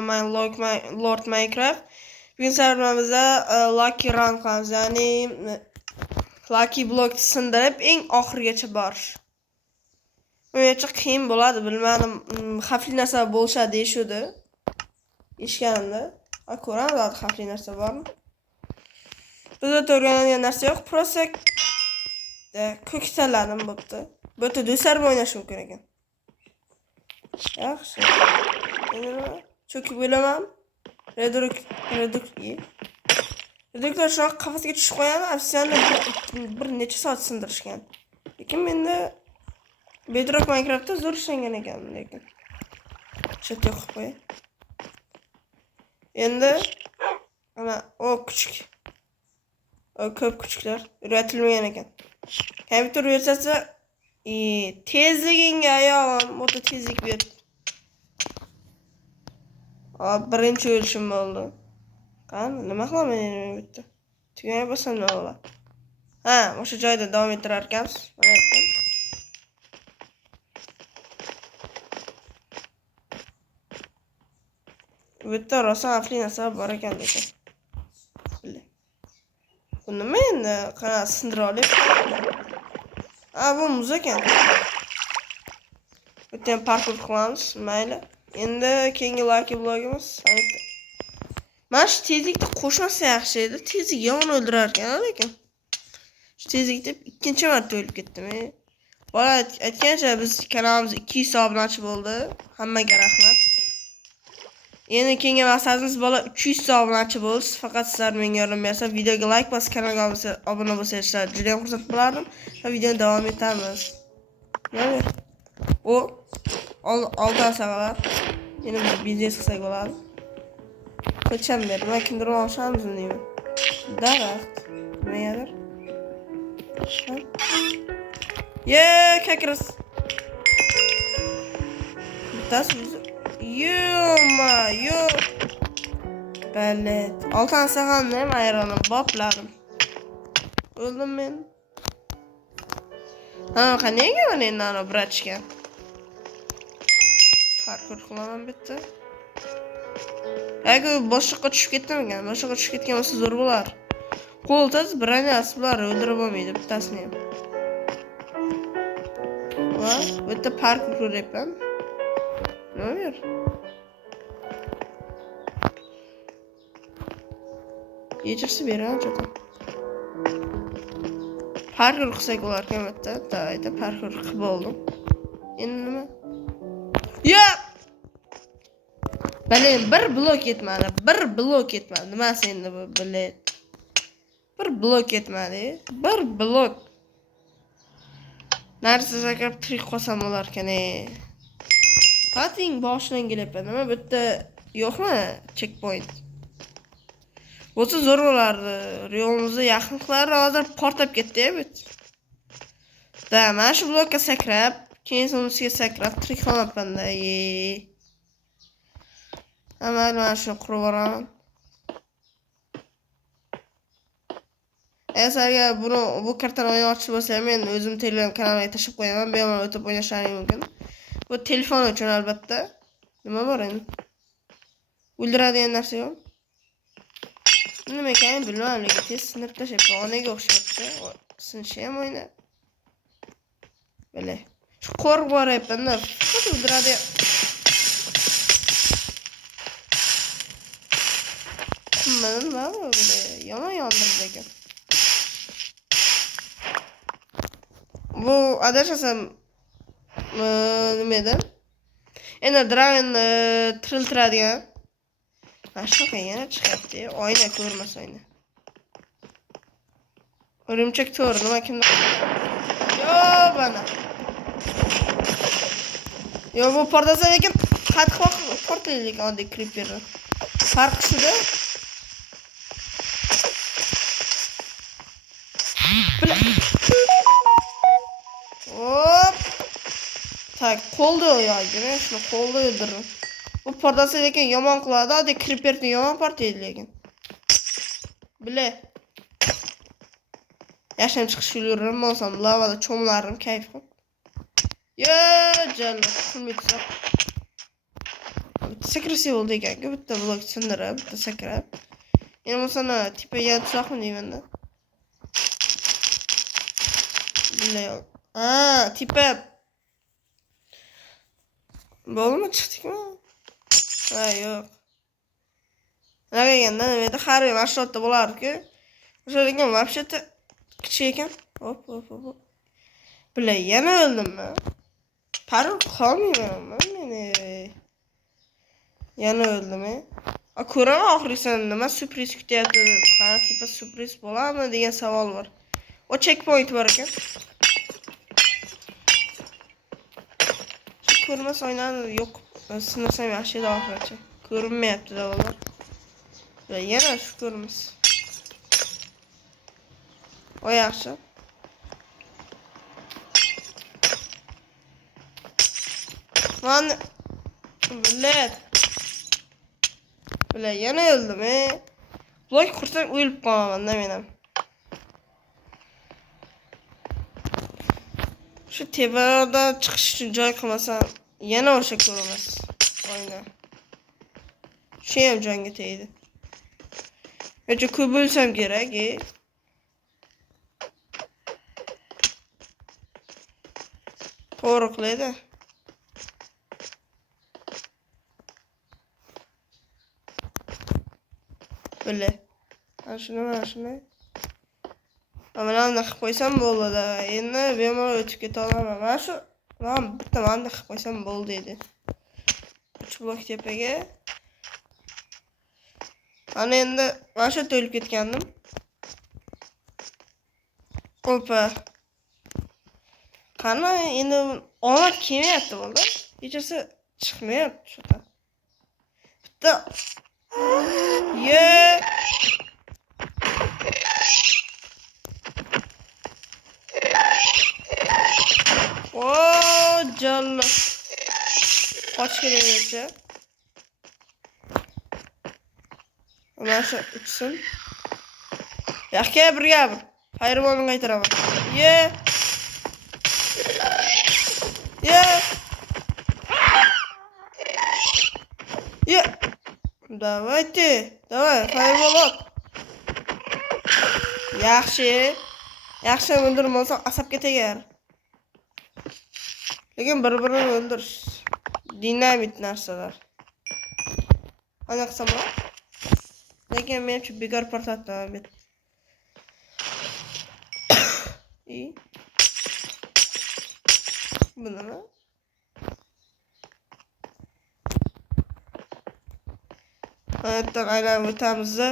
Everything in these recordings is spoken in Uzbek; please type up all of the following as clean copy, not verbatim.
Men Lord Minecraft. Bugun serverimizda Lucky Run qilamiz, ya'ni Lucky Block sindirib eng oxirigacha borish. Uncha qiyin bo'ladi, bilmadim, xavfli narsa bo'lsa deyishudi. Eshitganimda. Ko'ramiz, xavfli narsa bormi? Bizda o'rganadigan narsa yo'q, prosta ko'kitalarim bo'pti. Bu yerda do'stlar bilan o'ynash mumkin ekan. Yaxshi. Cho'kib o'laman. Reduktor shunaqa qafasga tushib qo'yadi, afsonni bir necha soat sindirishgan. Lekin menda Bedrock Minecraftda zo'r ishlangan ekan, lekin. Chet yo'qib qo'y. Endi ana o kuchuk. O ko'p kuchuklar uratilmagan ekan. Kompyuter versiyasi tezligingga ayog'im, o'ta tezlik berdi. Birinchi o'lishim bo'ldi. Qani, nima qilaman endi bu yerda? Tugay bo'lsam nima bo'ladi? Ha, o'sha joyda davom ettirar ekanmiz. Mana aytdim. Bu yerda rosa xavfli narsa bor ekan lekin. Bu nima endi? Qara sindira olyapti. Bu muz ekan. Bu yerda parkour qilamiz, mayli. Endi keyingi Lucky Blockimiz. Mana shu tezlikni qo'shmasa yaxshi edi. Tezlik yomon o'ldirar ekan, lekin. Shu tezlikda ikkinchi marta o'lib ketdim. Bola aytgancha biz kanalimiz 200 obunachi bo'ldi. Hammaga rahmat. Endi keyingi maqsadimiz bola 300 obunachi bo'lish. Faqat sizlar menga yordam bersangiz, videoga like bosib, kanalga obuna bo'lsangiz, juda ham xursand bo'lardim. Va videoni davom etamiz. Mana o oldan savalar. Yine bir biznes qilsak bo'ladi. Qilcham berdim. Men kimdir olishamiz deyman. Daraxt. Nimadir? Kakras. Bittasi yo. Balet. Oltan sahanni ham ayronim, bopladim. O'ldim men. Qaniyga mana endi ana brachka. Parkour qilaman bitta. Agar boshqa tushib ketdimikan? Boshqa tushib ketgan bo'lsa zo'r bo'lar. Qo'ltaz branyasi bilan o'ldirib olmaydi bittasini ham. Va bu yerda parkour ko'ryapman. Nima ber? Yechirsa beraman jo'ta. Parkour qilsak bo'larkan bu yerda. Dayda parkour qilib oldim. Endi nima? Ya! Bilen bir blok yetmadi. Nimasi endi bu bilet? Bir blok yetmadi. Bir blok. Narsa sakrab tirik qolsam bo'lar ekan. Qating boshidan kelyapman. Nima bu yerda yo'qmi checkpoint? Bo'lsa zo'r bo'lardi. Yo'limizni yaqin qilar, hozir portlab ketdi-ya bu. Da, mana shu blokka sakrab, keyin sonisiga sakrab tirik qolyapman-da. Mana shuni qurib yuboraman. Sizlarga bu kartani o'ynamoqchi bo'lsam, men o'zim Telegram kanalimga tashlab qo'yaman. Bemalol o'tib o'ynashlaringiz mumkin. Bu telefon uchun albatta. Nima bor endi? O'ldiradigan narsa yo'q. Nima ekan bilmadim, lekin tez sinib tashlab onaga o'xshabdi. Sinishi ham o'ynab. Bele. Shu qo'rq boryapman-da. Faqat o'ldiradi. Nima bu? Yomon yondirdi ekan. Bu adashasam nima edi? Endi Dragon tiriltiradigan. Ashqa yana chiqadi. Oyna ko'rmas oyna. O'rimchak to'g'ri, nima kimda? Yo, bana. Yo, bu pordasi lekin qattiq portlaydi oddiy creeper. Farq shuda. Hop. Tak, qo'lda yo'ydi, shuni qo'lda o'ldirdim. Bu pordasi lekin yomon qiladi, oddiy creeperni yomon portlaydi lekin. Bile. Yasham chiqish yo'llarim bo'lsam, lavada cho'mlarim kayf qilib. Yo, jallo, qilmaysan. sakrasa bo'ldi ekan-ku, bitta blok sindirib, bitta sakrab. Endi bo'lsana tepaga tushaqmi deyman-da. Bunday yo'q. Ha, tepa. Bo'lmi chiqdikmi? Ha, yo'q. Nagaganda nimada harbiy marshrutda bo'lardi-ku. O'sha ekan, вообще-то kichik ekan. Hop. Bular yana o'ldimmi? Parol qolmayman meni. Yana o'ldimmi? Ko'raman oxirisidan nima surpriz kutyapti. Qanaqa tipa surpriz bo'ladimi degan savol bor. O checkpoint bor ekan. Ko'rmas oynani yo'q. Sindirsam yaxshi edi oxirigacha. Ko'rinmayapti davolar. Yana shu ko'rmas. O yaxshi. Mana bular yana o'ldim. Blok qursam o'lib qolaman-da men ham. Shu tepadan chiqish uchun joy qilmasam, yana o'sha ko'rmas. Oyna. Shu ham jonga tegdi. Yo'q, ko'p bo'lsam kerak, To'g'ri qiladi. Böyle. Ha şunu. Ama lan da qo'ysam bo'ldi-da. Endi bemalol o'tib keta olaman. Mana shu lan bitta manda qilib qo'ysam bo'ldi edi. 3 blok tepaga. Ana endi mana shu o'lib ketgandim. Opa. Qani endi omad kelmayapti bo'ldi. Kechasi chiqmayapti shuda. Bitta Jalla. Kaç kere vereceğim? Nasıl uçsun? Yaxka bir gap. Hayronlarni qaytaraman. Давайте. Давай, fireball at. Yaxshi o'ldirib olsam asabga tegar. Lekin bir-birini o'ldirish. Dinamit narsalar. Ana qilsam bo'lar. Lekin men uchun bekor portlatdim. Bu nima? Hayatdan aylanib o'tamiz-da.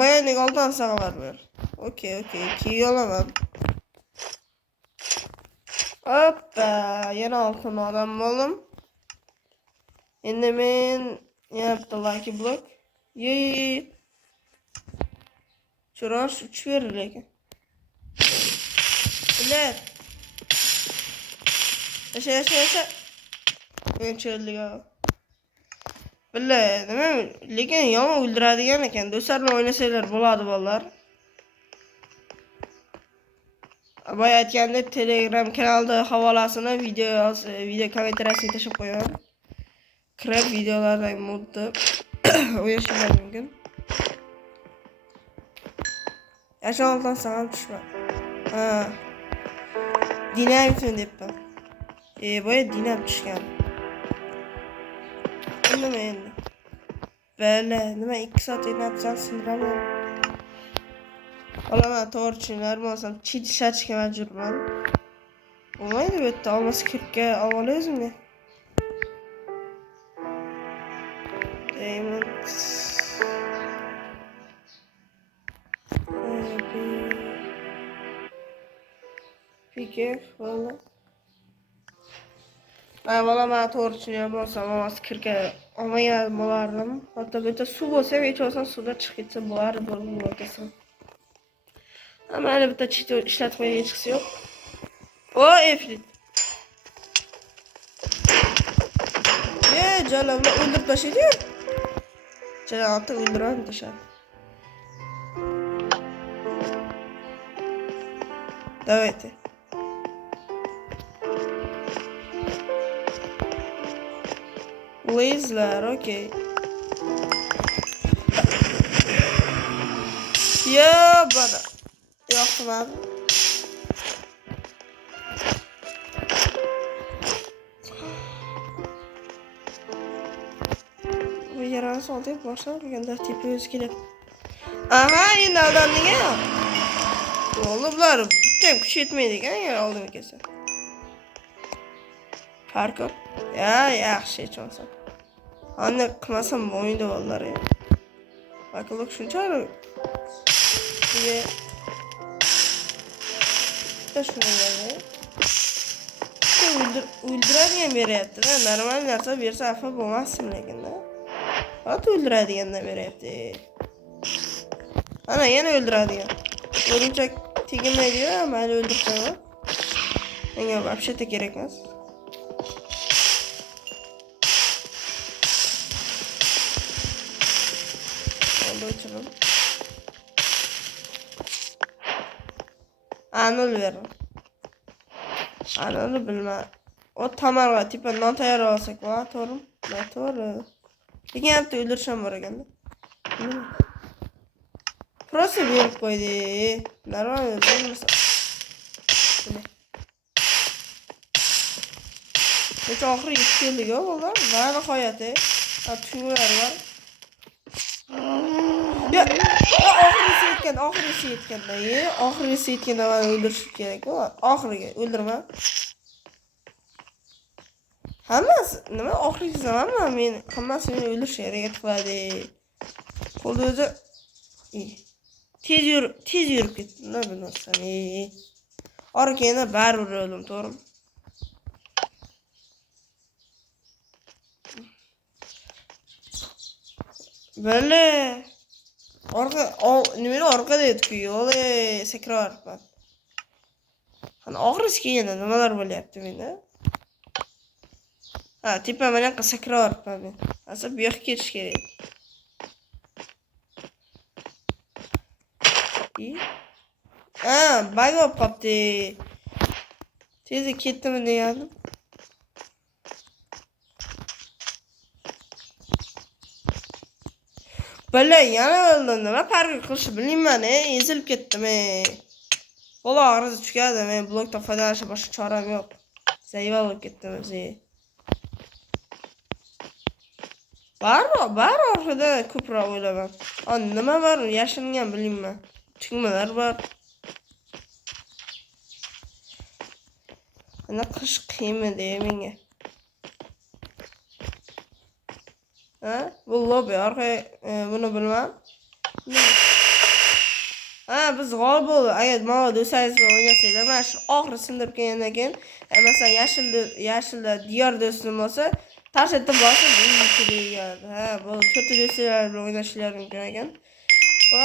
Bayanik oldan saqlar ber. Okey, keyin olaman. Hoppa, yana oltin odam bo'ldim. Endi men yaptı lucky block. Çurosh uçup verir lekin. Bilet. Yaşa. Ben çöldük abi. Bilet, nima? Lekin yomon o'ldiradigan ekan. Do'stlarni o'ynasanglar bo'ladi bolalar. Boya aytgandek Telegram kanalida havolasini video kommentariyasiga tashlab qo'yaman. Kirib videolardan modda o'ynashinglar mumkin. Yaşa oldan sağlam tushma. Dinamitmi debman. Boya dinamit tushgan. Nima endi? Bale, nima 2 soat o'ynabsan sindiraman. Olaman to'g'ri bo'lsam cheat ishlatishga majburman. Bo'lmaydi bu yerda olmasa 40 ga ovolayozmi? Diamond. Peki, valla. Valla men to'g'ri tushunayapman, olmasa 40 ga olmagan bo'lardim. Hatto bu yerda suv bo'lsa, hech olsam suvda chiqib ketsa bo'lardi, bo'lmasam. Ama öyle bir de cheat işletmeye geçiksi yok. O eflit. Canımla öldürüp taşıydı ya. Canım altı öldüren dışarı. Давайте. Laze'lar, okey. Ya bana. Yo'qmi abi? Bu yarani soltib boshlanmaganda tepa o'zi keladi. Aha, endi odamning yo'li bular bitta kuch yetmaydi ekan agar oldimga kelsa. Parkour. Ya, yaxshi chonsan. Anne qilmasam o'yinda bolalar ya. Bakalok shunchalik. Ye. Shunday o'ldiradigan beryapti-da. Normal narsa bersa afa bo'lmasdim lekin-da. Ot o'ldiradigandan beryapti. Ana yana o'ldiradigan. O'rimchak tegmaydi-da, mayli o'ldirib qo'yaman. Menga вообще-то kerak emas. O'chirdim. Anul verin. Anul bilma. O tamarga tipa non tayyor olsak va to'g'rimi? To'g'ri. Lekin yapti o'ldirisham bor ekanda. Просто berib qo'ydi. Normal bo'lmasa. Hech oxiri yetib keldik-ku bolalar. Va nihoyat. Tuyg'ular bor. Ya, oxirisi yetganda, oxirisi yetganda meni o'ldirish kerak-ku. Oxiriga o'ldirma. Hammasi nima oxirisi hamma hammasi meni o'ldirishga harakat qiladi. Qo'lda o'zi tez yurib ketdim-da bu narsani. Orqaga baribir o'ldim, to'g'rimi? Böyle nimani orqada yetib yo'li sakrayapman. Hani og'rish kelganda nimalar bo'lyapti menda? Ha, tepa mana yoqqa sakrayapman men. Asab bu yoqqa ketish kerak. Bug bo'lib qopti. Tezda ketdimi degandim. Bala yana o'ldim, nima farqi qilishi bilmayman, ezilib ketdim. Bola og'riz tushgadi, men blokdan foydalanishga boshqa choram yo'q. Zayival bo'lib ketdim o'zi. Bar orqada ko'proq o'ylaman. Nima bor? Yashiringan bilmayman. Tugmalar bor. Ana qish qiymi menga. Bu lobby orqa buni bilmam. Biz g'olib bo'ldik. Agar mana do'stingiz bilan o'ynasanglar, mana shu oxiri sindirib kelgandan keyin, masalan, yashilda diyor do'stim bo'lsa, tashlab bosib deyiladi. Bu to'rtta do'stlar bilan o'ynashlar mumkin ekan.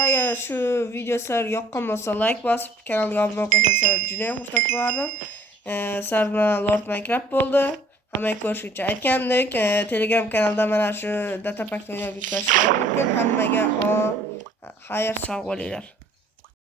Agar shu video sizlarga yoqqan bo'lsa, like bosib, kanalga obuna bo'lsangiz, juda ham xursand bo'lardim. Sizlar bilan Lord Minecraft bo'ldi. Hamma ko'rishguncha aytgandek, Telegram kanalda mana shu datapack o'ynab yuklashlar mumkin. Hammaga xayr, sog' bo'linglar.